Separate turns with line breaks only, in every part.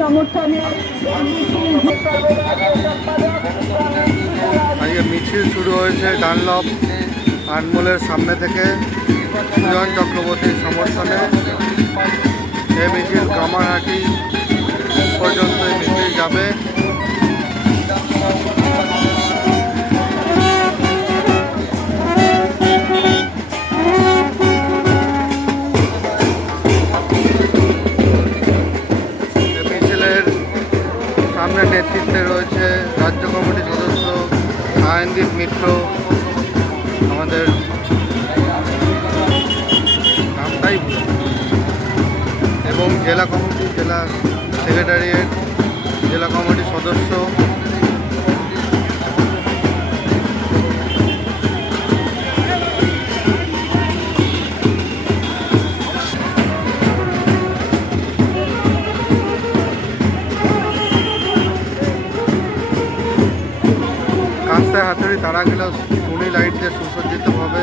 সমর্থনে
আজকে মিছিল শুরু হয়েছে ডানলপ আনমোলের সামনে থেকে। সুজন চক্রবর্তীর সমর্থনে। এই মিছিল কামারহাটি পর্যন্ত মিছিল যাবে। সামনে নেতৃত্বে রয়েছে রাজ্য কমিটির সদস্য, সায়নদীপ মিত্র, আমাদের নামটাই এবং জেলা কমিটি জেলা সেক্রেটারিয়েট, জেলা কমিটির সদস্য হাতুড়ি তারাগুলো টুনি লাইট দিয়ে সুসজ্জিতভাবে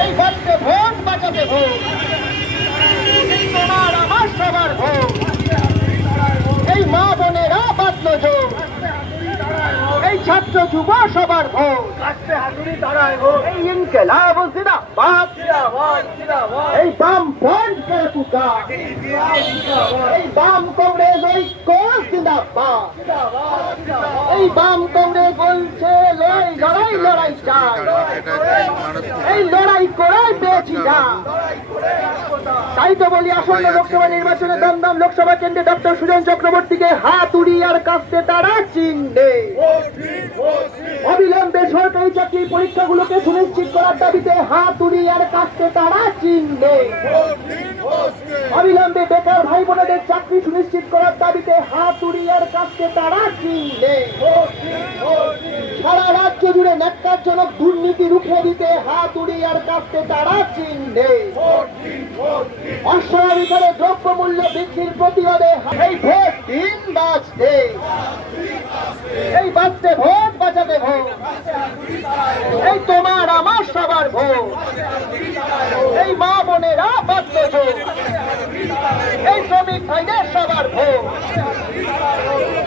এই বাচ্চা ভোট বাঁচাতে ভোট এই তোমার আমার সবার ভোট এই মা বোনেরা বাঁচল জোর এই ছাত্র যুব সবার ভোট এই ইনকেলাব জিন্দাবাদ। এই বাম ফ্রন্ট কে এই বাম কংগ্রেস ঐক্য জিন্দাবাদ। এই বাম কংগ্রেস বলছে লড়াই লড়াই লড়াই চাই। এই লড়াই করাই পেয়েছি যা। তাই তো বলি আসন্ন লোকসভা নির্বাচনে দমদম লোকসভা কেন্দ্রে ডক্টর সুজন চক্রবর্তীকে হাত উড়িয়ে আর কাঁপতে তারা চিনবে অবিলম্বে সরকারি চাকরির পরীক্ষাগুলোকে সুনিশ্চিত করার দাবিতে হাত উড়িয়ে আর কাঁপতে তারা চিনবে অবিলম্বে বেকার ভাই বোনেদের চাকরি সুনিশ্চিত করার দাবিতে হাত উড়িয়ে আর কাঁপতে তারা চিনবে সারা রাজ্য জুড়ে ন্যাক্কারজনক দুর্নীতি রুখে দিতে হাত উড়িয়ে আর কাঁপতে তারা চিনবে। অস্বাভাবিকভাবে দ্রব্যমূল্য বৃদ্ধির প্রতিবাদে এই ভোট দিন বাঁচতে। এই বাঁচতে ভোট, বাঁচাতে ভোট। এই তোমার, আমার সবার ভোট। এই মা বোনেরা বাঁচত ভোট। এই শ্রমিক ভাইদের সবার ভোট।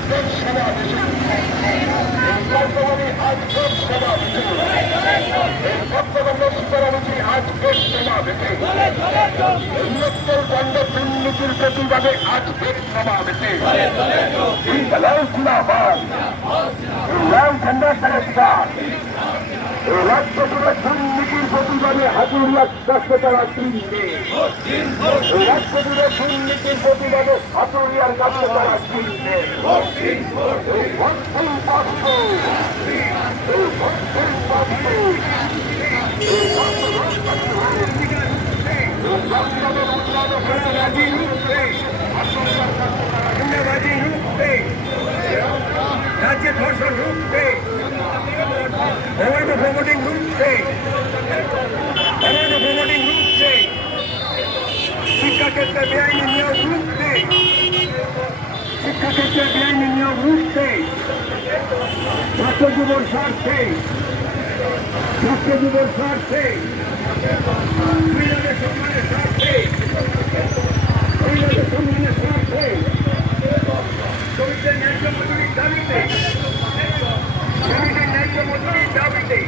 চাই। সমাবেশে তো বলি আজকের সমাবেশে সুজন চক্রবর্তীকে হাত উড়িয়ে
বিরাট মিছিল সুসজ্জিত
দুর্নীতির প্রতিবাদে আজকের সমাবেশে রাজ্য জুড়ে দুর্নীতির প্রতিবাদে হাতুড়িয়া কাছে তারা চিনবে এই রাজ্য জুড়ে দুর্নীতির প্রতিবাদে হাতুড়িয়ার কাছে তারা চিনবে এই ভোটহীন পক্ষ
প্রমোটিং রুখতে অবৈধ প্রমোটিং রুখতে শিক্ষাক্ষেত্রে বেআইনি নিয়োগ রুখতে শিক্ষাক্ষেত্রে বেআইনি নিয়োগ রুখতে ছাত্র যুবর স্বার্থে ছাত্র যুবর স্বার্থে মহিলাদের সম্মানের স্বার্থে মহিলাদের সম্মানের স্বার্থে শ্রমিকদের ন্যায্য মজুরির দাবিতে শ্রমিকের ন্যায্য মজুরির দাবিতে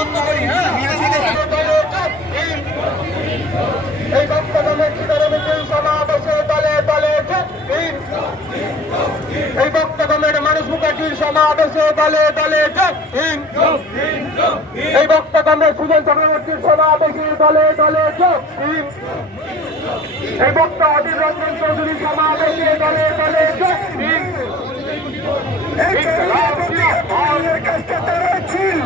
যত্ন করি হ্যাঁ?
এই বক্তব্য সমাবেশে দলে দলে। এই বক্তব্যের মানুষ মুখার্জির সমাবেশে দলে দলে এই বক্তব্যের সুজন চক্রবর্তীর সমাবেশে দলে দলে এই অধীর রঞ্জন চৌধুরীর সমাবেশে দলে দলে
এই কাছে তারা ছিল।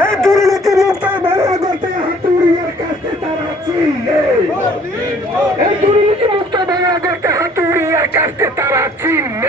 এই দুর্নীতি মুক্ত বাংলাদেশে হাতুড়িয়ার কাছে তারা ছিল এই দুর্নীতি মুক্ত বাংলাদেশে হাতুড়িয়ার কাছে তারা ছিল